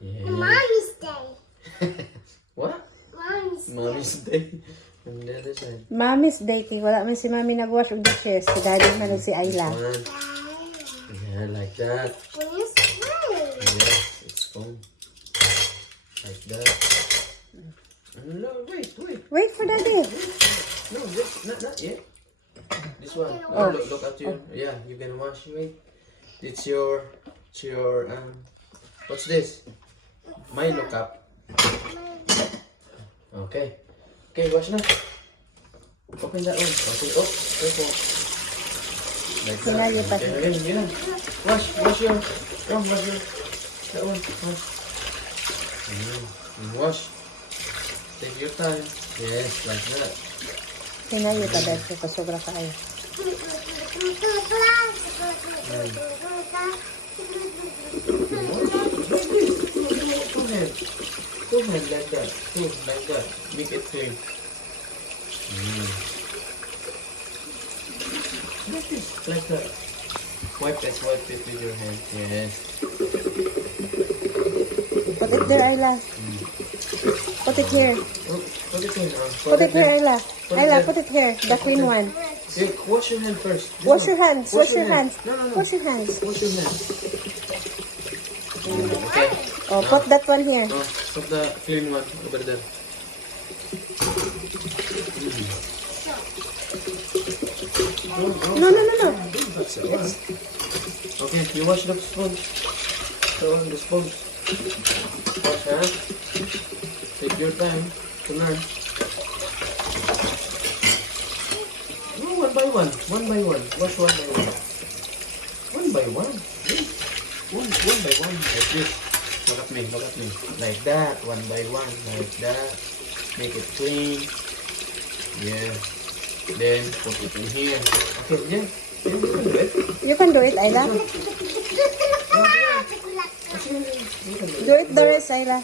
Yeah. Mommy's day. What? Mommy's day. Mommy's day. On the other side. Mommy's day kay wala man si Mommy nagwash og dishes. Si Daddy man si Ayla. One. Yeah, like that. When you smile. Yes, it's fun. Like that. No, wait. Wait for Daddy. No, this not yet. This one. Oh. Look at you. Yeah, you can wash. Wait. It's your what's this? Milo cup. Okay. Okay, wash na. Open that one. Okay. Oh, careful. Like that. Sinayo pa Okay, siya. again. Wash your. Wash your. That one. Wash. Wash. Take your time. Yes, like that. Sinayo pa Dad sa sobra kaayo. Two hands like that. Two like that. Make it clean. Like this, like that. Wipe it with your hand. Yes. Put it there, Ayla. Put it here. Oh, put it in. Put it here, Ayla. Put it Ayla, there. put it here. The clean one. Yeah, wash your hand first. Wash your hands. Wash your hands. No. Wash your hands. Wash your hands. Okay. Oh, put that one here. Oh, put the clean one over there. No. That's it. Okay, you wash the sponge. Throw on the sponge. Wash, huh? Take your time to learn. No, one by one. One by one. Wash one by one. One by one. One by one. Like this. Look at me. Like that. One by one. Like that. Make it clean. Yeah. Then put it in here. Okay, yeah. You can do it. You can do it, Ayla. You can do it. Do it the rest, Ayla.